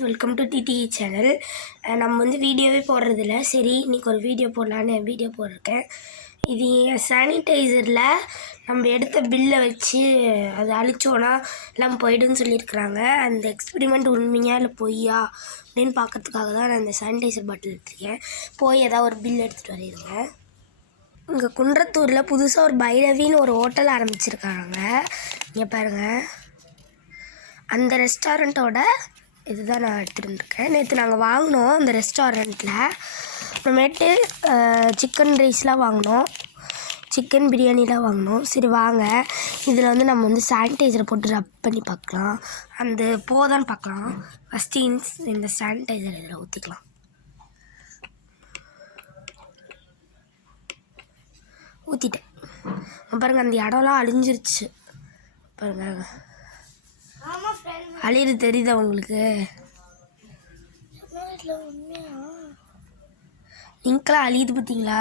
Welcome to DTE channel. நம்ம வந்து வீடியோவே போடுறதில்ல. சரி இன்றைக்கி ஒரு வீடியோ போடலான்னு வீடியோ போட்டிருக்கேன். இது சானிடைசரில் நம்ம எடுத்த பில்லை வச்சு அதை அழிச்சோன்னா எல்லாம் போய்டுன்னு சொல்லியிருக்கிறாங்க. அந்த எக்ஸ்பெரிமெண்ட் உண்மையா இல்லை பொய்யா அப்படின்னு பார்க்கறதுக்காக தான் நான் இந்த சானிடைசர் பாட்டில் எடுத்துருக்கேன். போய் ஏதாவது ஒரு பில் எடுத்துகிட்டு வரையிருங்க. இங்கே குன்றத்தூரில் புதுசாக ஒரு பைரவின்னு ஒரு ஹோட்டல் ஆரம்பிச்சிருக்காங்க. இங்கே பாருங்கள், அந்த ரெஸ்டாரண்ட்டோட இதுதான் நான் எடுத்துகிட்டு வந்துருக்கேன். நேற்று நாங்கள் வாங்கினோம் அந்த ரெஸ்டாரண்ட்டில். அப்புறமேட்டு சிக்கன் ரைஸ்லாம் வாங்கினோம், சிக்கன் பிரியாணிலாம் வாங்கினோம். சரி வாங்க, இதில் வந்து நம்ம வந்து சானிடைசரை போட்டு ரப் பண்ணி பார்க்கலாம். அந்த போதான்னு பார்க்கலாம். ஃபஸ்ட்டு இந்த சானிடைசர் இதில் ஊற்றிக்கலாம். ஊற்றிட்டேன். பாருங்கள், அந்த இடம்லாம் அழிஞ்சிருச்சு பாருங்கள். அழியிறது தெரியுதா உங்களுக்கு? இங்கெல்லாம் அழியுது பார்த்தீங்களா?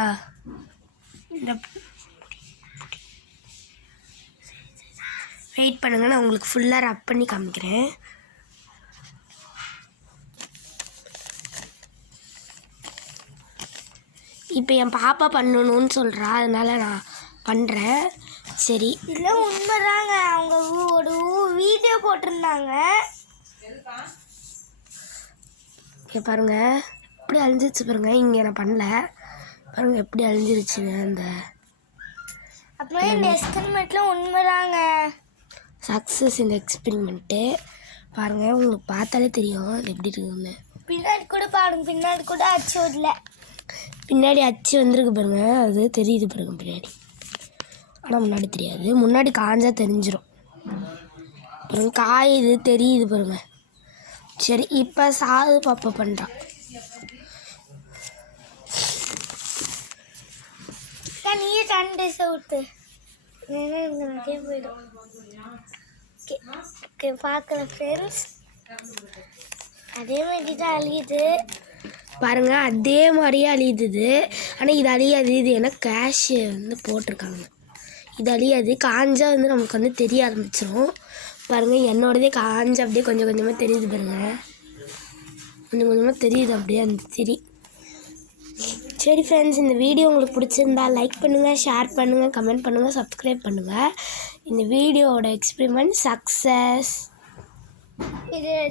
வெயிட் பண்ணுங்க, நான் உங்களுக்கு ஃபுல்லாக ரப் பண்ணி காமிக்கிறேன். இப்போ என் பாப்பா பண்ணணும்னு சொல்கிறா, அதனால நான் பண்ணுறேன். சரி, இல்லை உண்மைதாங்க. அவங்க ஒரு வீடியோ போட்டிருந்தாங்க. இங்கே பாருங்கள் எப்படி அழிஞ்சிருச்சு பாருங்கள். இங்கே நான் பண்ணல பாருங்கள் எப்படி அழிஞ்சிருச்சுங்க. அந்த அப்புறம் இந்த எக்ஸ்பெரிமெண்ட்லாம் உண்மைதாங்க. சக்ஸஸ் இந்த எக்ஸ்பெரிமெண்ட்டு. பாருங்கள், உங்களுக்கு பார்த்தாலே தெரியும் அது எப்படி இருக்குன்னு. பின்னாடி கூட பாருங்க, பின்னாடி கூட அச்சு வரல. பின்னாடி அச்சு வந்திருக்கு பாருங்கள், அது தெரியுது பாருங்க பின்னாடி. ஆனால் முன்னாடி தெரியாது. முன்னாடி காஞ்சா தெரிஞ்சிடும் பாருங்க. காயுது தெரியுது பாருங்க. சரி, இப்போ சாது பாப்பா பண்ணுறான். நீயே சானிடைசர் ஊற்று, நிறைய போயிடும். ஓகே பார்க்கல ஃப்ரெண்ட்ஸ், அதே மாதிரி தான் அழியுது பாருங்கள், அதே மாதிரியே அழியுது. ஆனால் இது அழியாது. இது ஏன்னா கேஷ் வந்து போட்டிருக்காங்க. இது அழியாது. காஞ்சா வந்து நமக்கு வந்து தெரிய ஆரம்பிச்சிடும். பாருங்கள், என்னோடதே காஞ்சா அப்படியே கொஞ்சம் கொஞ்சமாக தெரியுது பாருங்கள். கொஞ்சம் கொஞ்சமாக தெரியுது அப்படியே அந்த திரி. சரி ஃப்ரெண்ட்ஸ், இந்த வீடியோ உங்களுக்கு பிடிச்சிருந்தா லைக் பண்ணுங்கள், ஷேர் பண்ணுங்கள், கமெண்ட் பண்ணுங்கள், சப்ஸ்கிரைப் பண்ணுங்கள். இந்த வீடியோவோட எக்ஸ்பெரிமெண்ட் சக்ஸஸ். இது